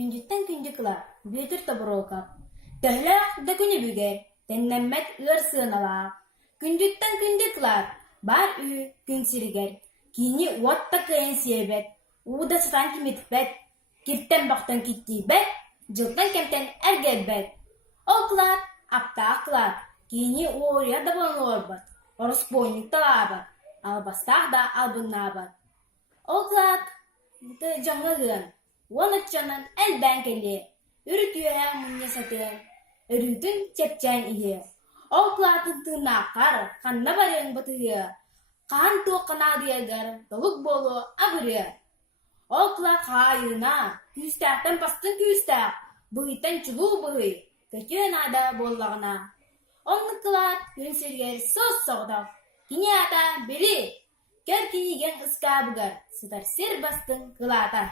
Күнжіттен күнжі кылар, бүйетір табырокап. Тәләқ да күні бүгер, тәннәммәт ыр сыналақ. Күнжіттен күнжі кылар, бар үй күн сиргер. Кини уатта кайын сиебет, ууда сатан киметпет. Кирттен бақтан киттейбет, жылтан кемтен әргербет. Ол кылар, аптақ кылар, кини уория да болын орбат. Ороспойник талабат, албастақ да албыннабат. Ол кылар, жаңығын. Уанытчанын әлбән келе, үріт үйе мұнне сатын, үрітін чепчән ihe. Ол кылатын тырнаққар, қанна барың бұтығы, қан тоқына диягар, толық болу абыры. Ол кыла қайына, күстәқтен пастын күстәқ, бұғыттан чүгу бұғы, көтен ада боллағына. Оны кылат күн сергер соз соғдақ, кіне ата бері, көр кенеген ұска бұғар, сытар сер бастын кылата.